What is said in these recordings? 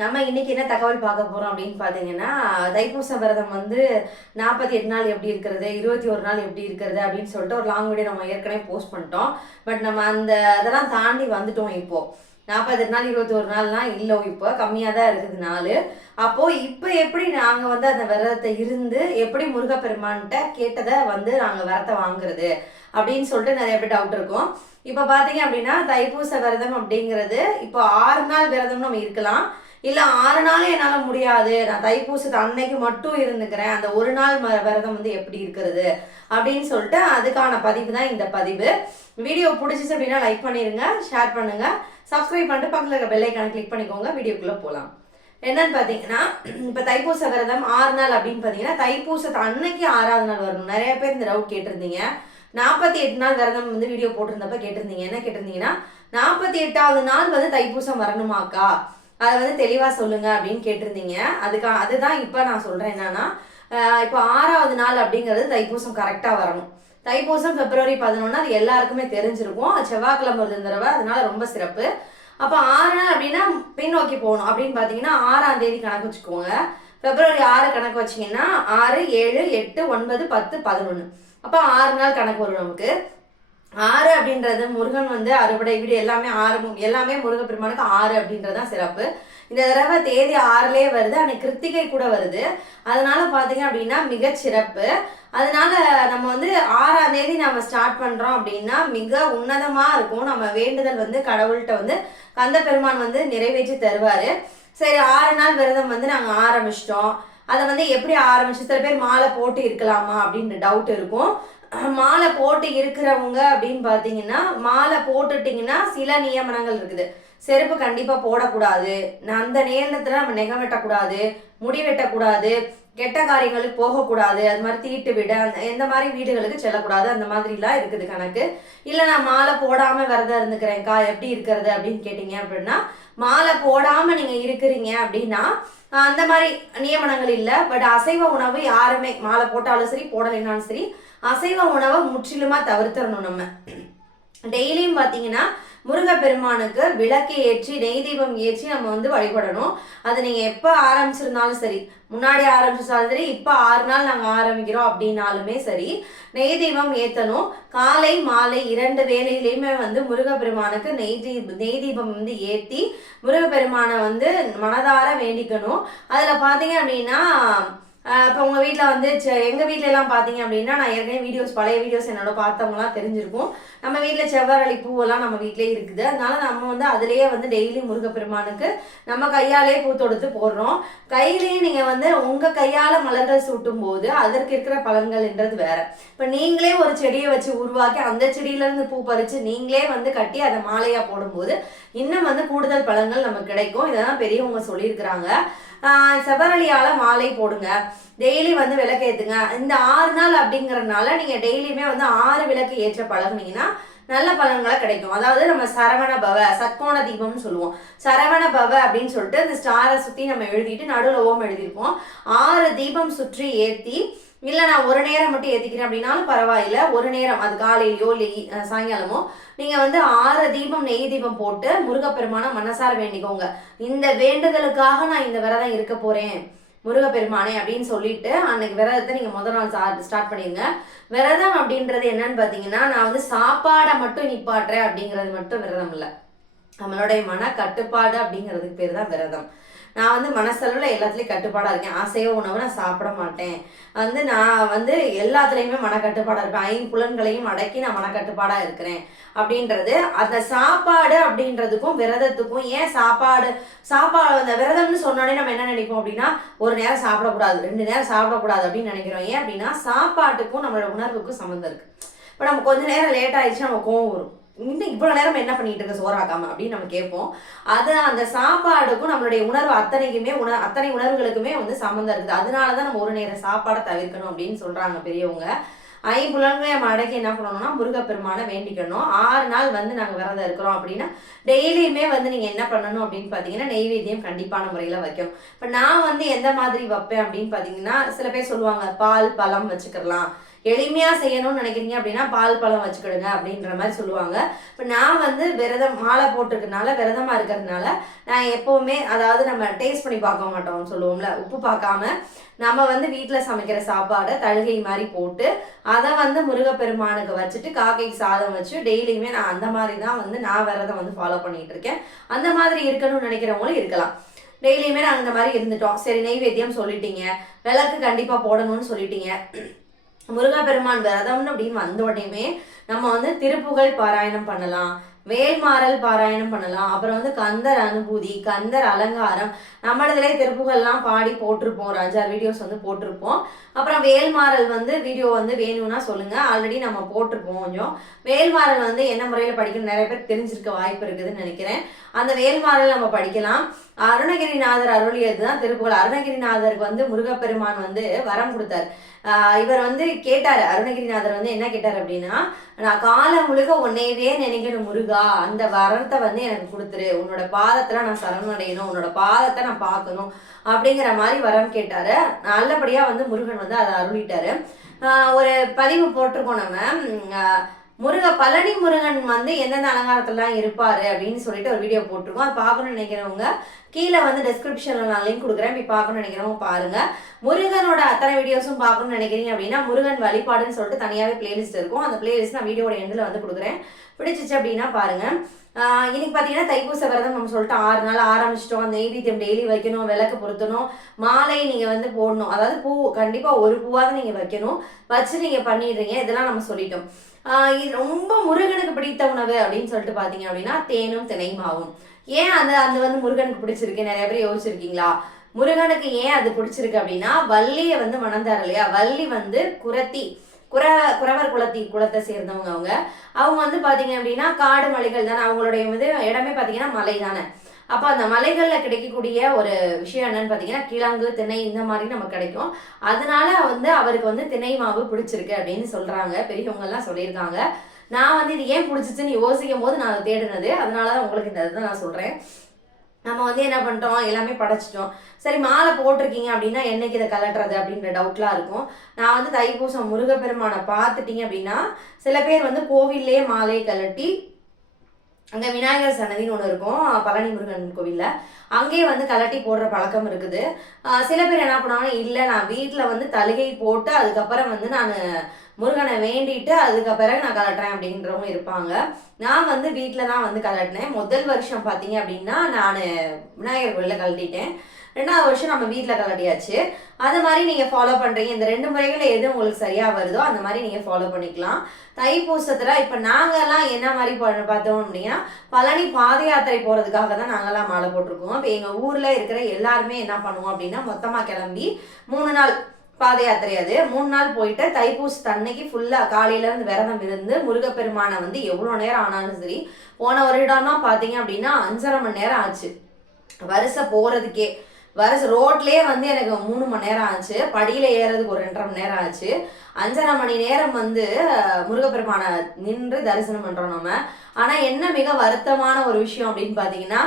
நம்ம இன்னைக்கு என்ன தகவல் பார்க்க போறோம் அப்படின்னு பார்த்தீங்கன்னா தைப்பூச விரதம் வந்து நாற்பத்தி எட்டு நாள் எப்படி இருக்கிறது இருபத்தி ஒரு நாள் எப்படி இருக்கிறது அப்படின்னு சொல்லிட்டு ஒரு லாங் வீடியோ நம்ம ஏற்கனவே போஸ்ட் பண்ணிட்டோம். பட் நம்ம அந்த அதெல்லாம் தாண்டி வந்துட்டோம் இப்போ. நாற்பத்தெட்டு நாள் இருபத்தொரு நாள்லாம் இல்லை இப்போ கம்மியாக தான் இருக்குது நாள். அப்போது இப்போ எப்படி நாங்கள் வந்து அந்த விரதத்தை இருந்து எப்படி முருகப்பெருமான்கிட்ட கேட்டதை வந்து நாங்கள் விரத்தை வாங்குறது அப்படின்னு சொல்லிட்டு நிறைய பேர் டவுட் இருக்கும். இப்போ பார்த்தீங்க அப்படின்னா தைப்பூச விரதம் அப்படிங்கிறது இப்போ ஆறு நாள் விரதம் நம்ம இருக்கலாம். இல்லை ஆறு நாளும் என்னால் முடியாது. நான் தைப்பூசத்து அன்னைக்கு மட்டும் இருந்துக்கிறேன். அந்த ஒரு நாள் ம- விரதம் வந்து எப்படி இருக்கிறது அப்படின்னு சொல்லிட்டு அதுக்கான பதிவு தான் இந்த பதிவு. வீடியோ பிடிச்சிச்சு அப்படின்னா லைக் பண்ணிடுங்க ஷேர் பண்ணுங்க. சப்ஸ்கிரைப் பண்ணிட்டு பக்கத்தில் இருக்க பெல்லைக்கான கிளிக் பண்ணிக்கோங்க. வீடியோக்குள்ளே போகலாம் என்னன்னு பார்த்தீங்கன்னா இப்போ தைப்பூச விரதம் ஆறு நாள் அப்படின்னு பார்த்தீங்கன்னா தைப்பூசத்தை அன்னைக்கு ஆறாவது நாள் வரணும். நிறைய பேர் இந்த டவுட் கேட்டிருந்தீங்க. நாற்பத்தி எட்டு நாள் விரதம் வந்து வீடியோ போட்டிருந்தப்ப கேட்டிருந்தீங்க. என்ன கேட்டிருந்தீங்கன்னா நாற்பத்தி எட்டாவது நாள் வந்து தைப்பூசம் வரணுமாக்கா? அதை வந்து தெளிவாக சொல்லுங்க அப்படின்னு கேட்டிருந்தீங்க. அதுக்கா அதுதான் இப்போ நான் சொல்கிறேன் என்னன்னா இப்போ ஆறாவது நாள் அப்படிங்கிறது தைப்பூசம் கரெக்டாக வரணும். தைப்பூசம் பிப்ரவரி பதினொன்று அது எல்லாருக்குமே தெரிஞ்சிருக்கும். அது செவ்வாய்க்கிழமை ஒரு தடவை அதனால ரொம்ப சிறப்பு. அப்போ ஆறு நாள் அப்படின்னா பின்னோக்கி போகணும். அப்படின்னு பார்த்தீங்கன்னா ஆறாம் தேதி கணக்கு வச்சுக்கோங்க. பிப்ரவரி ஆறு கணக்கு வச்சீங்கன்னா ஆறு ஏழு எட்டு ஒன்பது பத்து பதினொன்று அப்போ ஆறு நாள் கணக்கு வரும் நமக்கு. ஆறு அப்படின்றது முருகன் வந்து அறுவடை வீடு எல்லாமே ஆறு எல்லாமே முருகப்பெருமானுக்கு ஆறு அப்படின்றது தான் சிறப்பு. இந்த தடவை தேதி ஆறுலே வருது ஆனால் கிருத்திகை கூட வருது. அதனால பார்த்தீங்க அப்படின்னா மிக சிறப்பு. அதனால நம்ம வந்து ஆறாம் தேதி நம்ம ஸ்டார்ட் பண்ணுறோம் அப்படின்னா மிக உன்னதமாக இருக்கும். நம்ம வேண்டுதல் வந்து கடவுள்கிட்ட வந்து கந்த பெருமான் வந்து நிறைவேற்றி தருவார். சரி ஆறு நாள் விரதம் வந்து நாங்கள் ஆரம்பிச்சிட்டோம். அதை வந்து எப்படி ஆரம்பிச்சு சில பேர் மாலை போட்டு இருக்கலாமா அப்படின்ற டவுட் இருக்கும். மாலை போட்டு இருக்கிறவங்க அப்படின்னு பார்த்தீங்கன்னா மாலை போட்டுட்டிங்கன்னா சில நியமனங்கள் இருக்குது. செருப்பு கண்டிப்பாக போடக்கூடாது. நான் அந்த நேரத்தில் நம்ம நெகம் வெட்டக்கூடாது முடி வெட்டக்கூடாது கெட்ட காரியங்களுக்கு போகக்கூடாது அது மாதிரி தீட்டு விட அந்த எந்த மாதிரி வீடுகளுக்கு செல்லக்கூடாது அந்த மாதிரிலாம் இருக்குது கணக்கு. இல்லை நான் மாலை போடாமல் விரதம் இருந்துக்கிறேன்க்கா எப்படி இருக்கிறது அப்படின்னு கேட்டிங்க அப்படின்னா மாலை போடாமல் நீங்கள் இருக்கிறீங்க அப்படின்னா அந்த மாதிரி நியமனங்கள் இல்லை. பட் அசைவ உணவு யாருமே மாலை போட்டாலும் சரி போடலைனாலும் சரி அசைவ உணவை முற்றிலுமாக தவிர்த்தரணும் நம்ம. டெய்லியும் பார்த்தீங்கன்னா முருகப்பெருமானுக்கு விளக்கு ஏற்றி நெய் தீபம் ஏற்றி நம்ம வந்து வழிபடணும். அது நீங்கள் எப்போ ஆரம்பிச்சிருந்தாலும் சரி. முன்னாடி ஆரம்பிச்சாலும் சரி இப்போ ஆறு நாள் நாங்கள் ஆரம்பிக்கிறோம் அப்படின்னாலுமே சரி நெய் தீபம் ஏற்றணும் காலை மாலை இரண்டு வேலையிலையுமே வந்து முருகப்பெருமானுக்கு நெய் தீப நெய் தீபம் வந்து ஏற்றி முருகப்பெருமானை வந்து மனதார வேண்டிக்கணும். அதில் பார்த்தீங்க அப்படின்னா இப்போ உங்கள் வீட்டில் வந்து செ- எங்கள் வீட்டிலலாம் பார்த்தீங்க அப்படின்னா நான் ஏற்கனவே வீடியோஸ் பழைய வீடியோஸ் என்னோட பார்த்தவங்களாம் தெரிஞ்சிருக்கும். நம்ம வீட்டில் செவ்வரளி பூவெல்லாம் நம்ம வீட்டிலே இருக்குது. அதனால நம்ம வந்து அதுலேயே வந்து டெய்லி முருகப்பெருமானுக்கு நம்ம கையாலே பூ தொடுத்து போடுறோம். கையிலேயே நீங்கள் வந்து உங்கள் கையால் மலர்கள் சூட்டும் போது அதற்கு இருக்கிற பலன்கள்ன்றது வேற. இப்போ நீங்களே ஒரு செடியை வச்சு உருவாக்கி அந்த செடியிலேருந்து பூ பறித்து நீங்களே வந்து கட்டி அதை மாலையாக போடும்போது இன்னும் வந்து கூடுதல் பலன்கள் நமக்கு கிடைக்கும். இதெல்லாம் பெரியவங்க சொல்லியிருக்கிறாங்க. செவரளியால் மாலை போடுங்க. டெய்லி வந்து விளக்கு ஏற்றுங்க இந்த ஆறு நாள் அப்படிங்கிறதுனால நீங்கள் டெய்லியுமே வந்து ஆறு விளக்கு ஏற்ற பழகுனீங்கன்னா நல்ல பலன்களை கிடைக்கும். அதாவது நம்ம சரவண பவ சத்கோண தீபம்னு சொல்லுவோம். சரவண பவ அப்படின்னு சொல்லிட்டு இந்த ஸ்டாரை சுற்றி நம்ம எழுதிட்டு நடுவில் ஓம் எழுதியிருப்போம். ஆறு தீபம் சுற்றி ஏற்றி இல்லை நான் ஒரு நேரம் மட்டும் ஏற்றிக்கிறேன் அப்படின்னாலும் பரவாயில்ல. ஒரு நேரம் அது காலையிலையோ இல்லை சாயங்காலமோ. நீங்கள் வந்து ஆறு தீபம் நெய் தீபம் போட்டு முருகப்பெருமானை மனசார வேண்டிக்கோங்க. இந்த வேண்டுதலுக்காக நான் இந்த விரதம் இருக்க போகிறேன் முருகப்பெருமானே அப்படின்னு சொல்லிட்டு அன்னைக்கு விரதத்தை நீங்கள் முதல் நாள் ஸ்டார்ட் பண்ணிடுங்க விரதம் அப்படின்றது என்னன்னு பார்த்தீங்கன்னா நான் வந்து சாப்பாடை மட்டும் நிப்பாட்டுறேன் அப்படிங்கிறது மட்டும் விரதம் இல்லை. நம்மளுடைய மன கட்டுப்பாடு அப்படிங்கிறதுக்கு பேர் தான் விரதம். நான் வந்து மனசளவில் எல்லாத்துலேயும் கட்டுப்பாடாக இருக்கேன். அசைவ உணவு நான் சாப்பிட மாட்டேன். வந்து நான் வந்து எல்லாத்துலேயுமே மனக்கட்டுப்பாடாக இருப்பேன். ஐம்புலன்களையும் அடக்கி நான் மனக்கட்டுப்பாடாக இருக்கிறேன். அப்படின்றது அந்த சாப்பாடு அப்படின்றதுக்கும் விரதத்துக்கும் ஏன் சாப்பாடு சாப்பாடு அந்த விரதம்னு சொன்னோடனே நம்ம என்ன நினைப்போம் அப்படின்னா ஒரு நேரம் சாப்பிடக்கூடாது ரெண்டு நேரம் சாப்பிடக்கூடாது அப்படின்னு நினைக்கிறோம். ஏன் அப்படின்னா சாப்பாட்டுக்கும் நம்மளோட உணர்வுக்கும் சம்மந்தம் இருக்குது இப்போ நம்ம கொஞ்ச நேரம் லேட் ஆயிடுச்சு நம்ம கோவம் வரும். இன்னும் இவ்வளோ நேரம் என்ன பண்ணிட்டு இருக்க சோறாக்காம அப்படின்னு நம்ம கேட்போம். அது அந்த சாப்பாடுக்கும் நம்மளுடைய உணர்வு அத்தனைக்குமே உண அத்தனை உணர்வுகளுக்குமே வந்து சம்மந்தம் இருக்குது. அதனால தான் நம்ம ஒரு நேரம் சாப்பாடை தவிர்க்கணும் அப்படின்னு சொல்கிறாங்க பெரியவங்க. ஐம்புலன்களை நம்ம என்ன பண்ணணும்னா முருகப்பெருமானை வேண்டிக்கணும். ஆறு நாள் வந்து நாங்கள் விரதம் இருக்கிறோம் அப்படின்னா டெய்லியுமே வந்து நீங்கள் என்ன பண்ணணும் அப்படின்னு பார்த்தீங்கன்னா நெய்வேத்தியம் கண்டிப்பான முறையில் வைக்கணும். இப்போ நான் வந்து எந்த மாதிரி வைப்பேன் அப்படின்னு பார்த்தீங்கன்னா சில பேர் சொல்லுவாங்க பால் பழம் வச்சுக்கலாம். எளிமையாக செய்யணும்னு நினைக்கிறீங்க அப்படின்னா பால் பழம் வச்சுக்கிடுங்க அப்படின்ற மாதிரி சொல்லுவாங்க. இப்போ நான் வந்து விரதம் மாலை போட்டிருக்கனால விரதமாக இருக்கிறதுனால நான் எப்போவுமே அதாவது நம்ம டேஸ்ட் பண்ணி பார்க்க மாட்டோம் சொல்லுவோம்ல உப்பு பார்க்காம நம்ம வந்து வீட்டில் சமைக்கிற சாப்பாடை தழுகை மாதிரி போட்டு அதை வந்து முருகப்பெருமானுக்கு வச்சுட்டு காக்கைக்கு சாதம் வச்சு டெய்லியுமே நான் அந்த மாதிரி தான் வந்து நான் விரதம் வந்து ஃபாலோ பண்ணிகிட்டு இருக்கேன். அந்த மாதிரி இருக்கணும்னு நினைக்கிறவங்களும் இருக்கலாம். டெய்லியுமே நாங்கள் இந்த மாதிரி இருந்துட்டோம். சரி நெய்வேத்தியம் சொல்லிட்டீங்க. விளக்கு கண்டிப்பாக போடணும்னு சொல்லிட்டீங்க. முருகப்பெருமான் விரதம்னு அப்படின்னு வந்த உடனே நம்ம வந்து திருப்புகழ் பாராயணம் பண்ணலாம் வேல்மாறல் பாராயணம் பண்ணலாம் அப்புறம் வந்து கந்தர் அனுபூதி கந்தர் அலங்காரம் நம்மளதுலேயே திருப்புகள்லாம் பாடி போட்டிருப்போம் ஒரு அஞ்சாறு வீடியோஸ் வந்து போட்டிருப்போம். அப்புறம் வேல்மாறல் வந்து வீடியோ வந்து வேணும்னா சொல்லுங்கள் ஆல்ரெடி நம்ம போட்டிருப்போம் கொஞ்சம். வேல்மாறல் வந்து என்ன முறையில் படிக்கணும்? நிறைய பேர் தெரிஞ்சிருக்க வாய்ப்பு இருக்குதுன்னு நினைக்கிறேன். அந்த வேல்மாறல் நம்ம படிக்கலாம். அருணகிரிநாதர் அருளியது தான் திருப்புகழ். அருணகிரிநாதருக்கு வந்து முருகப்பெருமான் வந்து வரம் கொடுத்தார். இவர் வந்து கேட்டார். அருணகிரிநாதர் வந்து என்ன கேட்டார் அப்படின்னா நான் காலம் முழுக்க உன்னையவே நினைக்கணும் முருகா. அந்த வரத்தை வந்து எனக்கு கொடுத்துரு. உன்னோட பாதத்தை நான் சரணடையணும் உன்னோட பாதத்தை நான் பார்க்கணும். அப்படிங்கிற மாதிரி வரம் கேட்டார். நல்லபடியாக வந்து முருகன் வந்து அதை அருளிட்டாரு. ஒரு பதிவு போட்டிருக்கோம் நம்ம. முருக பழனி முருகன் வந்து எந்தெந்த அலங்காரத்துலலாம் இருப்பார் அப்படின்னு சொல்லிட்டு ஒரு வீடியோ போட்டிருக்கோம். அது பார்க்கணும்னு நினைக்கிறவங்க கீழே வந்து டிஸ்கிரிப்ஷனில் நான் லிங்க் கொடுக்குறேன். இப்போ பார்க்கணும்னு நினைக்கிறவங்க பாருங்கள் முருகனோட அத்தனை வீடியோஸும் பார்க்கணும்னு நினைக்கிறீங்க அப்படின்னா முருகன் வழிபாடுன்னு சொல்லிட்டு தனியாகவே பிளேலிஸ்ட் இருக்கும். அந்த பிளேலிஸ்ட் நான் வீடியோட எண்டில் வந்து கொடுக்குறேன். பிடிச்சிச்சு அப்படின்னா பாருங்க. இன்னைக்கு பார்த்தீங்கன்னா தைப்பூச விரதம் நம்ம சொல்லிட்டு ஆறு நாள் ஆரம்பிச்சிட்டோம். நெய்வேத்தியம் டெய்லி வைக்கணும் விளக்கு பொருத்தணும் மாலை நீங்கள் வந்து போடணும். அதாவது பூ கண்டிப்பாக ஒரு பூவாவது நீங்கள் வைக்கணும். வச்சு நீங்கள் பண்ணிடுறீங்க. இதெல்லாம் நம்ம சொல்லிட்டோம். இது ரொம்ப முருகனுக்கு பிடித்த உணவு அப்படின்னு சொல்லிட்டு பார்த்தீங்க அப்படின்னா தேனும் தினைமாவும் ஏன் அந்த அது வந்து முருகனுக்கு பிடிச்சிருக்கு? நிறைய பேர் யோசிச்சிருக்கீங்களா? முருகனுக்கு ஏன் அது பிடிச்சிருக்கு அப்படின்னா வள்ளியை வந்து மணந்தார் இல்லையா? வள்ளி வந்து குரத்தி. குற குறவர் குலத்தி குலத்தை சேர்ந்தவங்க அவங்க. அவங்க வந்து பார்த்தீங்க அப்படின்னா காடு மலைகள் தானே. அவங்களுடைய வந்து இடமே பார்த்தீங்கன்னா மலை தானே. அப்போ அந்த மலைகளில் கிடைக்கக்கூடிய ஒரு விஷயம் என்னன்னு பார்த்தீங்கன்னா கிழங்கு திணை இந்த மாதிரி நமக்கு கிடைக்கும். அதனால வந்து அவருக்கு வந்து திணை மாவு பிடிச்சிருக்கு அப்படின்னு சொல்கிறாங்க பெரியவங்கெல்லாம் சொல்லியிருக்காங்க. நான் வந்து இது ஏன் பிடிச்சிச்சுன்னு யோசிக்கும் போது நான் அதை தேடினது. அதனால தான் உங்களுக்கு இந்த இதை நான் சொல்கிறேன் நம்ம வந்து என்ன பண்ணிட்டோம்? எல்லாமே படைச்சிட்டோம். சரி மாலை போட்டிருக்கீங்க அப்படின்னா என்னைக்கு இதை கலட்டுறது அப்படின்ற டவுட்லாம் இருக்கும். நான் வந்து தைப்பூசம் முருகப்பெருமானை பார்த்துட்டீங்க அப்படின்னா சில பேர் வந்து கோவில்லே மாலையை கலட்டி அங்கே விநாயகர் சன்னதின்னு ஒன்று இருக்கும் பழனி முருகன் கோவிலில். அங்கேயே வந்து கலட்டி போடுற பழக்கம் இருக்குது. சில பேர் என்ன பண்ணுவாங்க இல்லை நான் வீட்டில் வந்து தலுகை போட்டு அதுக்கப்புறம் வந்து நான் முருகனை வேண்டிட்டு அதுக்கு பிறகு நான் கலட்டுறேன் அப்படின்றவங்க இருப்பாங்க. நான் வந்து வீட்டில் தான் வந்து கலட்டினேன். முதல் வருஷம் பார்த்தீங்க அப்படின்னா நான் விநாயகர் கோயிலில் கலட்டிட்டேன் ரெண்டாவது வருஷம் நம்ம வீட்டில் கலட்டியாச்சு அது மாதிரி நீங்கள் ஃபாலோ பண்ணுறீங்க இந்த ரெண்டு முறைகளில் எது உங்களுக்கு சரியாக வருதோ அந்த மாதிரி நீங்கள் ஃபாலோ பண்ணிக்கலாம். தைப்பூசத்தில் இப்போ நாங்கள்லாம் என்ன மாதிரி பண்ண பார்த்தோம் அப்படின்னா பழனி பாத யாத்திரை போகிறதுக்காக தான் நாங்கள்லாம் மாலை போட்டிருக்கோம். இப்போ எங்கள் ஊரில் இருக்கிற எல்லாருமே என்ன பண்ணுவோம் அப்படின்னா மொத்தமாக கிளம்பி மூணு நாள் பாத யாத்திரை அது. மூணு நாள் போயிட்டு தைப்பூசி அன்னைக்கு ஃபுல்லாக காலையிலேருந்து விரதம் இருந்து முருகப்பெருமானை வந்து எவ்வளோ நேரம் ஆனாலும் சரி போன வருடம்லாம் இடம்னா பார்த்தீங்க அப்படின்னா அஞ்சரை மணி நேரம் ஆச்சு. வருஷ போகிறதுக்கே வருஷ ரோட்லேயே வந்து எனக்கு மூணு மணி நேரம் ஆச்சு. படியில் ஏறதுக்கு ஒரு ரெண்டரை மணி நேரம் ஆச்சு. அஞ்சரை மணி நேரம் வந்து முருகப்பெருமானை நின்று தரிசனம் பண்ணுறோம் நம்ம ஆனால் என்ன மிக வருத்தமான ஒரு விஷயம் அப்படின்னு பார்த்தீங்கன்னா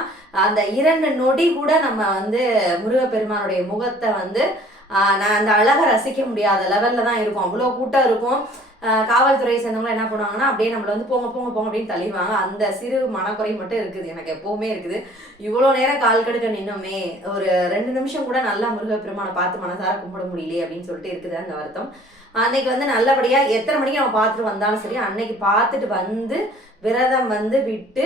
அந்த இரண்டு நொடி கூட நம்ம வந்து முருகப்பெருமானுடைய முகத்தை வந்து நான் அந்த அழகை ரசிக்க முடியாத லெவலில் தான் இருக்கும். அவ்வளோ கூட்டம் இருக்கும். காவல்துறையை சேர்ந்தவங்க என்ன பண்ணுவாங்கன்னா அப்படியே நம்மளை வந்து போங்க போங்க போங்க அப்படின்னு தள்ளிடுவாங்க. அந்த சிறு மனக்குறை மட்டும் இருக்குது. எனக்கு எப்போவுமே இருக்குது. இவ்வளோ நேரம் கால் கடுக்க நின்னோமே. ஒரு ரெண்டு நிமிஷம் கூட நல்லா முருகப்பெருமானை பார்த்து மனசார கும்பிட முடியலையே அப்படின்னு சொல்லிட்டு இருக்குது அந்த வருத்தம். அன்னைக்கு வந்து நல்லபடியாக எத்தனை மணிக்கு நம்ம பார்த்துட்டு வந்தாலும் சரி அன்னைக்கு பார்த்துட்டு வந்து விரதம் வந்து விட்டு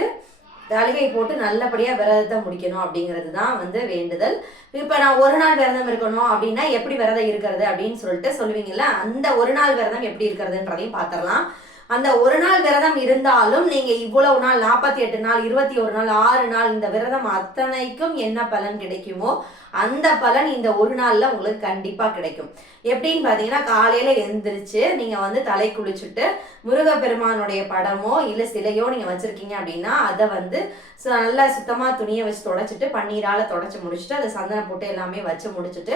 தலிகை போட்டு நல்லபடியாக விரதத்தை முடிக்கணும் அப்படிங்கிறது தான் வந்து வேண்டுதல். இப்போ நான் ஒரு நாள் விரதம் இருக்கணும் அப்படின்னா எப்படி விரதம் இருக்கிறது அப்படின்னு சொல்லிட்டு சொல்லுவீங்கல்ல அந்த ஒரு நாள் விரதம் எப்படி இருக்கிறதுன்றதையும் பார்த்துடலாம் அந்த ஒரு நாள் விரதம் இருந்தாலும் நீங்க இவ்வளவு நாள் நாற்பத்தி எட்டு நாள் இருபத்தி ஒரு நாள் ஆறு நாள் இந்த விரதம் அத்தனைக்கும் என்ன பலன் கிடைக்குமோ அந்த பலன் இந்த ஒரு நாளில் உங்களுக்கு கண்டிப்பாக கிடைக்கும். எப்படின்னு பார்த்தீங்கன்னா காலையில் எழுந்திரிச்சு நீங்கள் வந்து தலை குளிச்சுட்டு முருகப்பெருமானுடைய படமோ இல்லை சிலையோ நீங்கள் வச்சுருக்கீங்க அப்படின்னா அதை வந்து நல்லா சுத்தமாக துணியை வச்சு தொடச்சிட்டு பன்னீரால் தொடச்சி முடிச்சுட்டு அதை சந்தனம் போட்டு எல்லாமே வச்சு முடிச்சுட்டு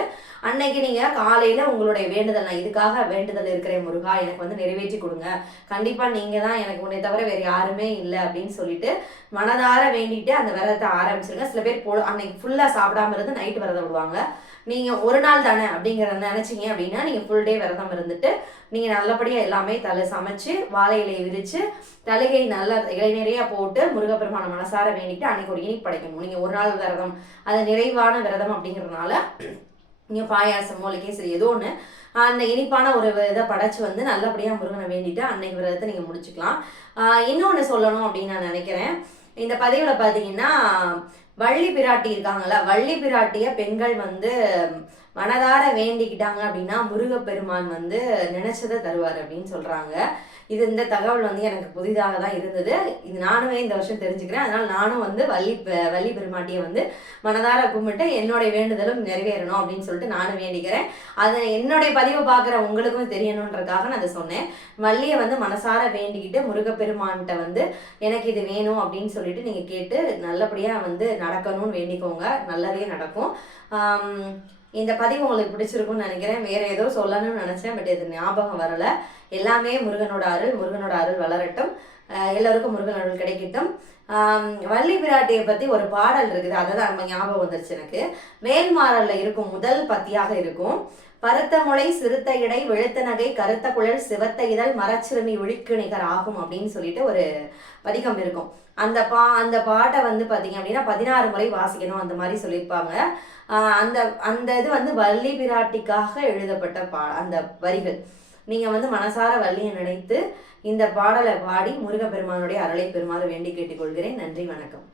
அன்னைக்கு நீங்கள் காலையில் உங்களுடைய வேண்டுதல் நான் இதுக்காக வேண்டுதல் இருக்கிறேன் முருகா எனக்கு வந்து நிறைவேற்றி கொடுங்க. கண்டிப்பாக நீங்கள் தான் எனக்கு உன்னை தவிர வேறு யாருமே இல்லை அப்படின்னு சொல்லிட்டு மனதார வேண்டிட்டு அந்த விரதத்தை ஆரம்பிச்சிருங்க. சில பேர் போ அன்னைக்கு ஃபுல்லாக சாப்பிடாம இருந்து நைட்டு விரதம் விடுவாங்க. நீங்கள் ஒரு நாள் தானே அப்படிங்கிறத நினச்சிங்க அப்படின்னா நீங்கள் ஃபுல் டே விரதம் இருந்துட்டு நீங்கள் நல்லபடியாக எல்லாமே தலை சமைச்சு வாழை இலையை விரித்து தலிகை நல்ல இலை நிறையா போட்டு முருகப்பெருமான மனசார வேண்டிட்டு அன்னைக்கு ஒரு இனிப்பு படைக்கணும். நீங்கள் ஒரு நாள் விரதம் அது நிறைவான விரதம் அப்படிங்கிறதுனால நீங்கள் பாயாசமோ இல்லை கேசரி ஏதோ ஒன்று அந்த இனிப்பான ஒரு இதை படைச்சி வந்து நல்லபடியாக முருகனை வேண்டிட்டு அன்னைக்கு விரதத்தை நீங்கள் முடிச்சுக்கலாம். இன்னொன்று சொல்லணும் அப்படின்னு நான் நினைக்கிறேன். இந்த பதிவில் பார்த்தீங்கன்னா வள்ளி பிராட்டி இருக்காங்கல்ல வள்ளி பிராட்டிய பெண்கள் வந்து மனதார வேண்டிக்கிட்டாங்க அப்படின்னா முருகப்பெருமான் வந்து நினைச்சதை தருவார் அப்படின்னு சொல்றாங்க. இது இந்த தகவல் வந்து எனக்கு புதிதாக தான் இருந்தது. இது நானுமே இந்த வருஷம் தெரிஞ்சுக்கிறேன். அதனால் நானும் வந்து வள்ளி வள்ளி பெருமாட்டியை வந்து மனதார கும்பிட்டு என்னுடைய வேண்டுதலும் நிறைவேறணும் அப்படின்னு சொல்லிட்டு நானும் வேண்டிக்கிறேன். அதை என்னுடைய பதிவை பார்க்குற உங்களுக்கும் தெரியணுன்றதுக்காக நான் அதை சொன்னேன். வள்ளியை வந்து மனசார வேண்டிக்கிட்டு முருகப்பெருமான்கிட்ட வந்து எனக்கு இது வேணும் அப்படின்னு சொல்லிட்டு நீங்கள் கேட்டு நல்லபடியாக வந்து நடக்கணும்னு வேண்டிக்கோங்க. நல்லதே நடக்கும். இந்த பதிவு உங்களுக்கு பிடிச்சிருக்கும்னு நினைக்கிறேன். வேற ஏதோ சொல்லணும்னு நினைச்சேன் பட் இது ஞாபகம் வரல. எல்லாமே முருகனோட அருள் முருகனோட அருள் வளரட்டும். எல்லோருக்கும் முருகன் அருள் கிடைக்கட்டும். வள்ளி பிராட்டியை பற்றி ஒரு பாடல் இருக்குது. அதை தான் ஞாபகம் வந்துருச்சு எனக்கு. மேல்மாறலில் இருக்கும் முதல் பத்தியாக இருக்கும். பருத்த முளை சிறுத்த இடை வெளுத்த நகை கருத்த குழல் சிவத்த இதழ் மரச்சிறுமி ஒழிக்கு நிகர் ஆகும் அப்படின்னு சொல்லிட்டு ஒரு பதிகம் இருக்கும். அந்த பா அந்த பாட்டை வந்து பார்த்தீங்க அப்படின்னா பதினாறு முறை வாசிக்கணும் அந்த மாதிரி சொல்லியிருப்பாங்க. அந்த அந்த இது வந்து வள்ளி பிராட்டிக்காக எழுதப்பட்ட பா அந்த வரிகள். நீங்கள் வந்து மனசார வள்ளியை நினைத்து இந்த பாடலை பாடி முருகப்பெருமானுடைய அருளை பெருமாறு வேண்டி கேட்டுக்கொள்கிறேன். நன்றி வணக்கம்.